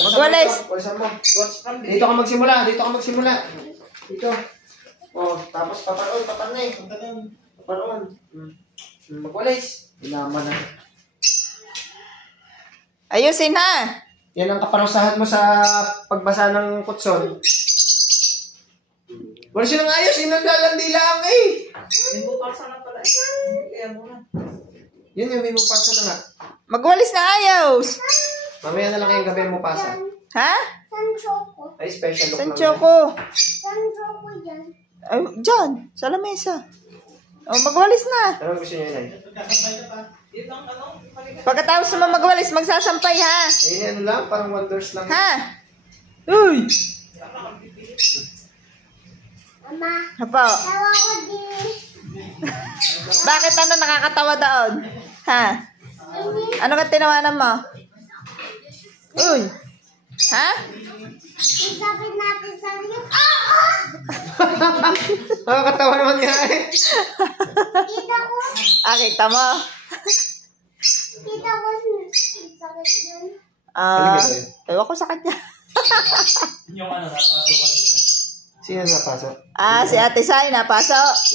Magwalis. Walisan mo. Dito ka magsimula. Dito ka magsimula. Dito. Oh, tapos paparoon. Paparoon. Magwalis. Ilaman na. Ayusin ha. Yan ang kaparusahan mo sa pagbasa ng kutson. Wala silang ayos. Inaglalandi lang eh. May bupasa na pala. Kaya muna. Yun yung may mupasa na nga. Magwalis na ayos. Mamaya na lang yung gabi mo pasa. Ha? San Choco. Ay, special look San lang. Choco? San Choco yan. Ay, dyan. Sa lamesa. O, magwalis na. Anong gusto niyo yun? Dito ang ano. Pagkatapos mo magwalis, magsasampay ha. Ayun, ano lang. Parang wonders lang. Ha? Uy! Mama, Hapo. tawa ko din. Bakit ano nakakatawa daon? Ha? Ano ka tinawanan mo? Uy! Ha? Isapin natin sa rin. Nakakatawa naman nga eh. Kita ko. Kita mo? Kita ko. Sakit yun. Ewan ko sa kanya. Yung ano, napasok kanina. Sino napasok? Si Ate Sai napasok.